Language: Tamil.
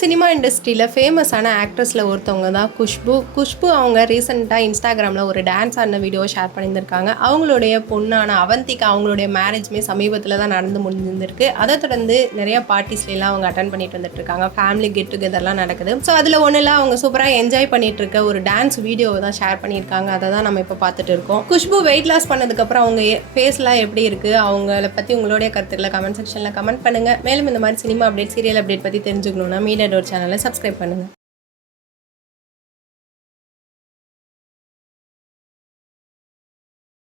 சினிமா இண்டஸ்ட்ரியில் ஃபேமஸான ஆக்ட்ரஸில் ஒருத்தவங்க தான் குஷ்பு அவங்க ரீசெண்டாக இன்ஸ்டாகிராமில் ஒரு டான்ஸ் ஆடின வீடியோ ஷேர் பண்ணியிருந்திருக்காங்க. அவங்களுடைய பொண்ணான அவந்திகா அவங்களுடைய மேரேஜ்மே சமீபத்தில் தான் நடந்து முடிஞ்சிருந்திருக்கு. அதை தொடர்ந்து நிறைய பார்ட்டிஸ்லாம் அவங்க அட்டன் பண்ணிட்டு வந்துட்டு இருக்காங்க. ஃபேமிலி கெட் டுகெதர்லாம் நடக்குது. ஸோ அதில் ஒன்றில் அவங்க சூப்பராக என்ஜாய் பண்ணிட்டு இருக்க ஒரு டான்ஸ் வீடியோவை தான் ஷேர் பண்ணியிருக்காங்க. அதை தான் நம்ம இப்போ பார்த்துட்டு இருக்கோம். குஷ்பு வெயிட் லாஸ் பண்ணதுக்கப்புறம் அவங்க ஃபேஸ்லாம் எப்படி இருக்குது, அவங்கள பற்றி உங்களுடைய கருத்துக்களை கமெண்ட் செக்ஷனில் கமெண்ட் பண்ணுங்கள். மேலும் இந்த மாதிரி சினிமா அப்டேட், சீரியல் அப்டேட் பற்றி தெரிஞ்சுக்கணும்னா மீடியா டோர் சேனலை சப்ஸ்கிரைப் பண்ணுங்கள்.